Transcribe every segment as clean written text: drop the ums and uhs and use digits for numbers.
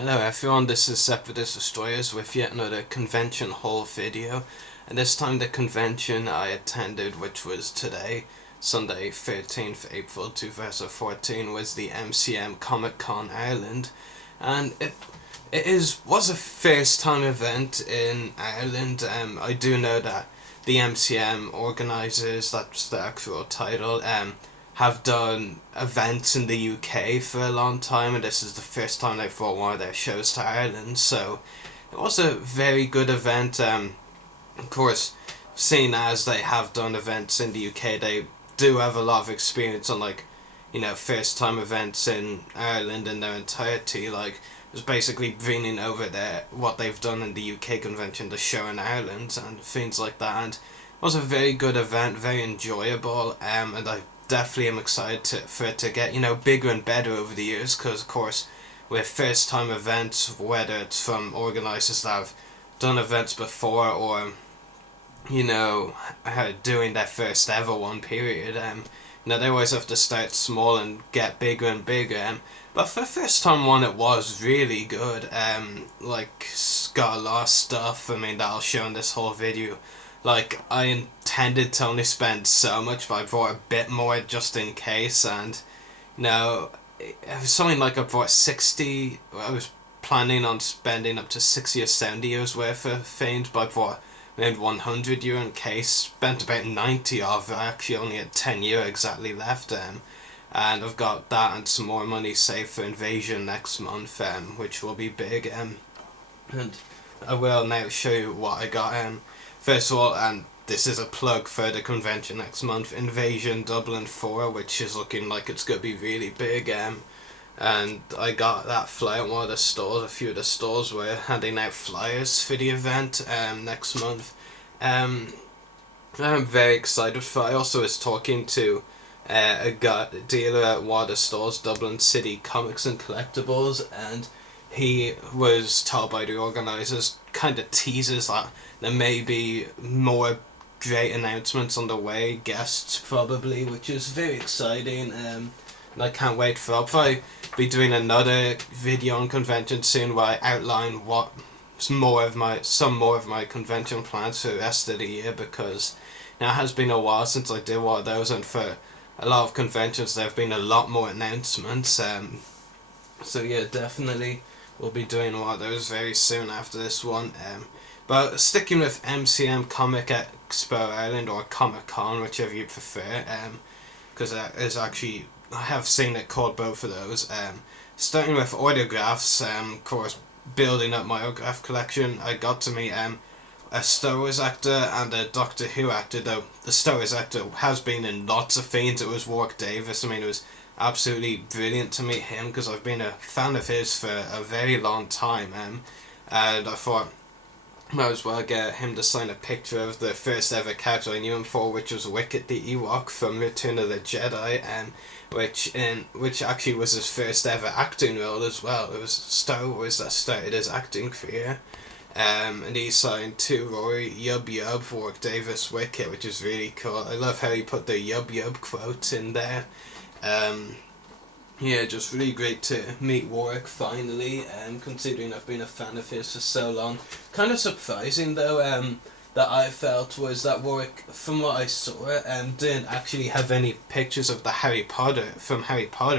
Hello everyone, this is Separatist Destroyers with yet another convention haul video, and this time the convention I attended, which was today, Sunday 13th April 2014, was the MCM Comic Con Ireland, and was a first time event in Ireland. I do know that the MCM organisers, that's the actual title, have done events in the UK for a long time, and this is the first time they've brought one of their shows to Ireland, so it was a very good event. Of course, seeing as they have done events in the UK, they do have a lot of experience on, like, first time events in Ireland in their entirety. Like, it was basically bringing over what they've done in the UK convention to show in Ireland and things like that, and it was a very good event, very enjoyable, and I definitely am excited for it to get bigger and better over the years, because of course with first time events, whether it's from organisers that have done events before or doing their first ever one period, they always have to start small and get bigger and bigger, but for the first time one it was really good. Like, got a lot of stuff, that I'll show in this whole video. Like, I intended to only spend so much, but I bought a bit more just in case, and it was something like I bought 60, I was planning on spending up to 60 or 70 euros worth of things, but I bought around 100 euro in case, spent about 90 of it. I actually only had 10 euro exactly left, and I've got that and some more money saved for Invasion next month, which will be big, and I will now show you what I got. First of all, and this is a plug for the convention next month, Invasion Dublin 4, which is looking like it's going to be really big, and I got that flyer at one of the stores. A few of the stores were handing out flyers for the event next month. I'm very excited for it. I also was talking to a dealer at one of the stores, Dublin City Comics and Collectibles, and he was told by the organisers, kind of teases that there may be more great announcements on the way, guests probably, which is very exciting, and I can't wait for it. I'll probably be doing another video on convention soon where I outline some more of my convention plans for the rest of the year, because now it has been a while since I did one of those, and for a lot of conventions there have been a lot more announcements, so yeah, definitely we'll be doing one of those very soon after this one. But sticking with MCM Comic Expo Ireland, or Comic Con, whichever you prefer, because I have seen it called both of those. Starting with autographs, of course, building up my autograph collection, I got to meet a Star Wars actor and a Doctor Who actor, though the Star Wars actor has been in lots of things. It was Warwick Davis. It was absolutely brilliant to meet him, because I've been a fan of his for a very long time, and I thought might as well get him to sign a picture of the first ever character I knew him for, which was Wicket the Ewok from Return of the Jedi, which actually was his first ever acting role as well. It was Star Wars that started his acting career, and he signed to Rory Yub Yub, Warwick Davis, Wicket, which is really cool. I love how he put the Yub Yub quote in there. Yeah, just really great to meet Warwick finally, considering I've been a fan of his for so long. Kind of surprising though, that I felt was that Warwick, from what I saw, didn't actually have any pictures of the Harry Potter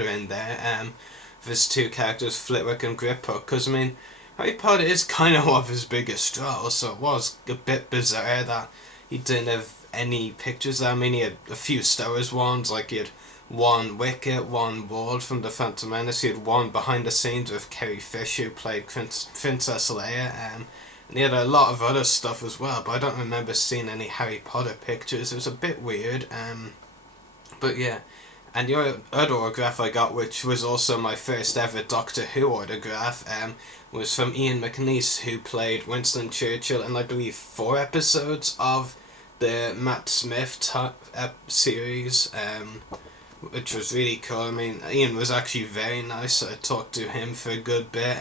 in there, of his two characters, Flitwick and Griphook, because Harry Potter is kind of one of his biggest draws, so it was a bit bizarre that he didn't have any pictures there. He had a few Star Wars ones, like he had one Wicket, one Ward from the Phantom Menace. He had one behind the scenes with Carrie Fisher, who played Princess Leia, and he had a lot of other stuff as well, but I don't remember seeing any Harry Potter pictures. It was a bit weird, but yeah. And the other autograph I got, which was also my first ever Doctor Who autograph, was from Ian McNeice, who played Winston Churchill in, I believe, 4 episodes of the Matt Smith series, which was really cool. Ian was actually very nice. I talked to him for a good bit.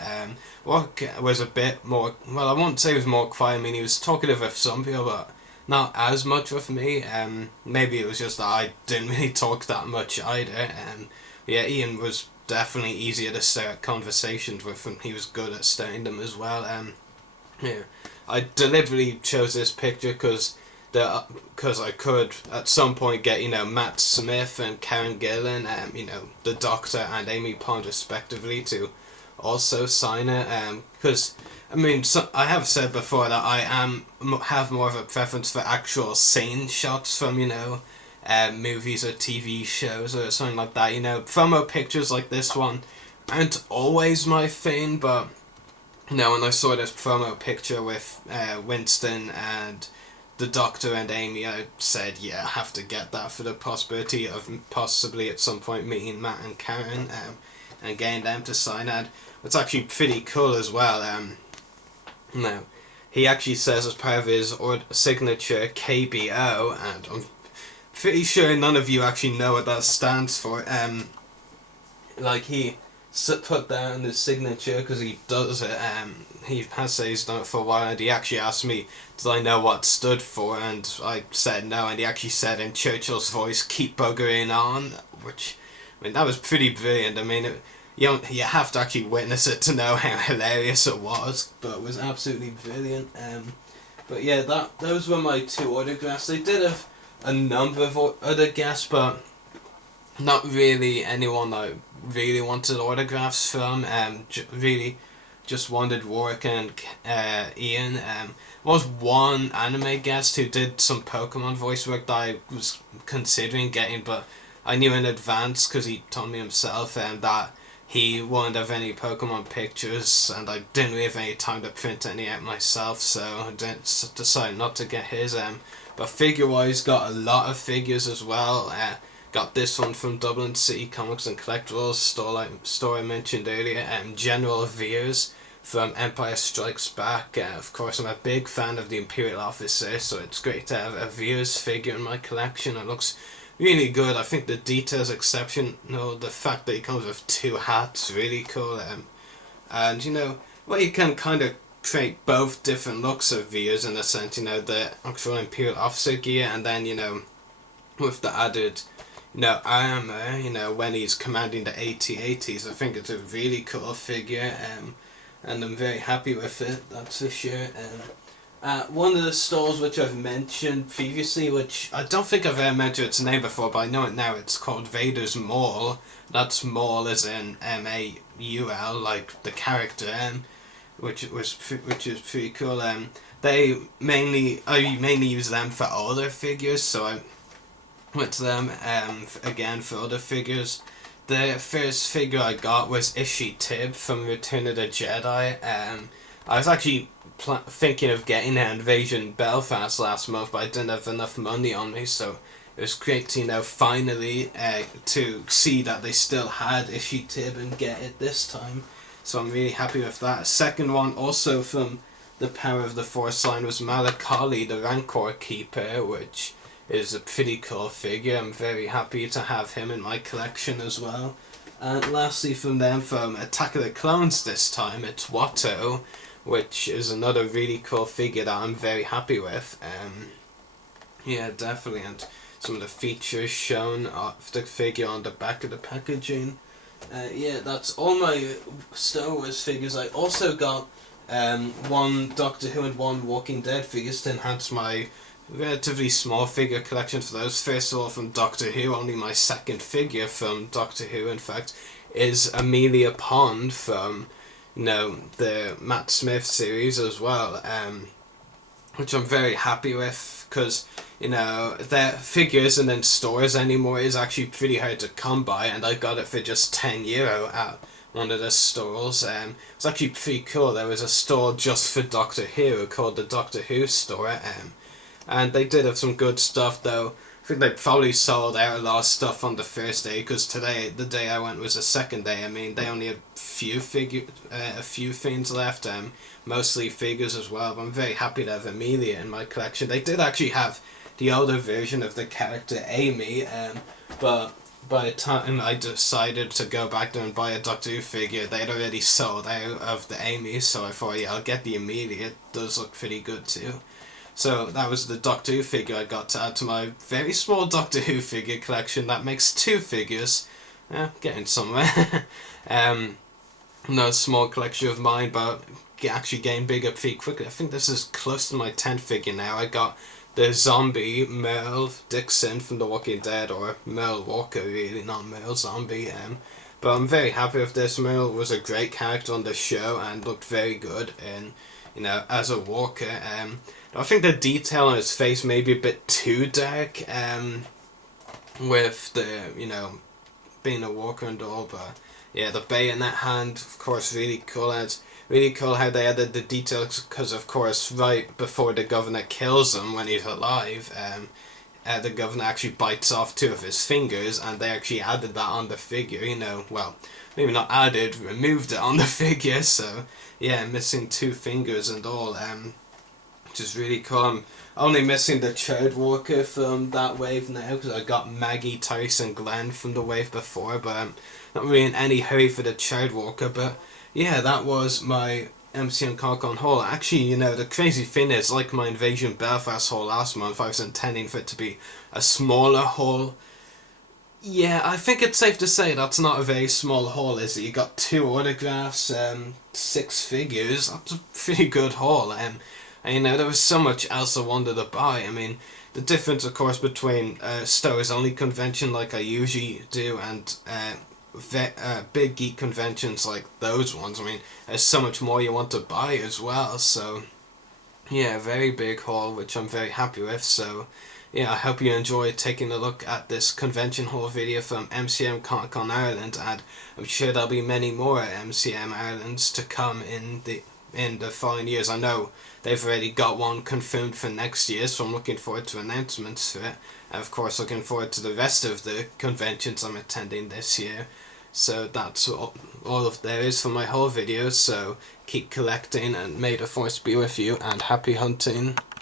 What was a bit more, well, I won't say he was more quiet. He was talkative with some people, but not as much with me. Maybe it was just that I didn't really talk that much either. Yeah, Ian was definitely easier to start conversations with, and he was good at starting them as well. Yeah, I deliberately chose this picture because I could at some point get, you know, Matt Smith and Karen Gillan, you know, the Doctor and Amy Pond respectively, to also sign it. Because I mean, I have said before that I have more of a preference for actual scene shots from, you know, movies or TV shows or something like that. You know, promo pictures like this one aren't always my thing, but you know, when I saw this promo picture with Winston and the Doctor and Amy, I said, yeah, I have to get that for the possibility of possibly at some point meeting Matt and Karen, and getting them to sign it. It's actually pretty cool as well. No, he actually says as part of his signature KBO, and I'm pretty sure none of you actually know what that stands for. Like he put down his signature because he does it. He has said he's done it for a while, and he actually asked me, did I know what it stood for, and I said no, and he actually said in Churchill's voice, "Keep buggering on," which, I mean, that was pretty brilliant. I mean, you have to actually witness it to know how hilarious it was, but it was absolutely brilliant. But yeah, those were my two autographs. They did have a number of other guests, but not really anyone I really wanted autographs from. Really just wanted Warwick and Ian. Was one anime guest who did some Pokemon voice work that I was considering getting, but I knew in advance because he told me himself that he wouldn't have any Pokemon pictures, and I didn't really have any time to print any out myself, so I decided not to get his. But figure-wise, got a lot of figures as well. Got this one from Dublin City Comics and Collectibles, store I mentioned earlier. General Veers from Empire Strikes Back. Of course, I'm a big fan of the Imperial Officer, so it's great to have a Veers figure in my collection. It looks really good. I think the detail's exceptional. The fact that he comes with two hats, really cool. And you know, well, you can kind of create both different looks of Veers in a sense. You know, the actual Imperial Officer gear, and then, you know, with the added, you know, armor, you know, when he's commanding the AT-ATs. I think it's a really cool figure, and I'm very happy with it, that's for sure. One of the stores which I've mentioned previously, which I don't think I've ever mentioned its name before, but I know it now, it's called Vader's Mall. That's Mall as in M-A-U-L, like the character, which is pretty cool. I mainly use them for older figures, so I went to them again for other figures. The first figure I got was Ishi Tib from Return of the Jedi. I was actually thinking of getting an Invasion Belfast last month, but I didn't have enough money on me, so it was great to, you know, finally to see that they still had Ishi Tib and get it this time. So I'm really happy with that. Second one, also from the Power of the Force line, was Malakali, the Rancor Keeper, which is a pretty cool figure. I'm very happy to have him in my collection as well. And lastly from them, from Attack of the Clones this time, it's Watto, which is another really cool figure that I'm very happy with. Yeah, definitely, and some of the features shown of the figure on the back of the packaging. Yeah, that's all my Star Wars figures. I also got one Doctor Who and one Walking Dead figures to enhance my relatively small figure collection for those. First of all, from Doctor Who, only my second figure from Doctor Who, in fact, is Amelia Pond from, you know, the Matt Smith series as well, which I'm very happy with, because, you know, their figure isn't in stores anymore. It's actually pretty hard to come by, and I got it for just €10 at one of the stalls. It's actually pretty cool. There was a store just for Doctor Who called the Doctor Who store, and they did have some good stuff, though. I think they probably sold out a lot of stuff on the first day, because today, the day I went, was the second day. I mean, they only had a few things left, mostly figures as well, but I'm very happy to have Amelia in my collection. They did actually have the older version of the character Amy, but by the time I decided to go back there and buy a Doctor Who figure, they'd already sold out of the Amy, so I thought, yeah, I'll get the Amelia. It does look pretty good too. So that was the Doctor Who figure I got to add to my very small Doctor Who figure collection. That makes 2 figures. Getting somewhere. No small collection of mine, but actually getting bigger pretty quickly. I think this is close to my 10th figure now. I got the zombie Merle Dixon from The Walking Dead, or Merle Walker really, not Merle Zombie. But I'm very happy with this. Merle was a great character on the show and looked very good in, as a walker. I think the detail on his face may be a bit too dark, with the, being a walker and all, but yeah, the bayonet hand, of course, really cool. And it's really cool how they added the details, because of course right before the governor kills him when he's alive, the governor actually bites off two of his fingers, and they actually added that on the figure, well, maybe not added, removed it on the figure, so yeah, missing two fingers and all, which is really cool. I'm only missing the Chode Walker from that wave now, because I got Maggie, Tyson, Glenn from the wave before, but I'm not really in any hurry for the Chode Walker. But yeah, that was my MCM Comic-Con haul. Actually, the crazy thing is, like my Invasion Belfast haul last month, I was intending for it to be a smaller haul. Yeah, I think it's safe to say that's not a very small haul, is it? You got 2 autographs, 6 figures. That's a pretty good haul. And there was so much else I wanted to buy. I mean, the difference, of course, between Stowers Only convention like I usually do and big geek conventions like those ones, I mean, there's so much more you want to buy as well. So, yeah, very big haul, which I'm very happy with. So, yeah, I hope you enjoyed taking a look at this convention haul video from MCM Comic-Con Ireland, and I'm sure there'll be many more MCM Irelands to come in the following years. I know they've already got one confirmed for next year, so I'm looking forward to announcements for it. And of course, looking forward to the rest of the conventions I'm attending this year. So that's all of there is for my whole video. So keep collecting, and may the force be with you, and happy hunting.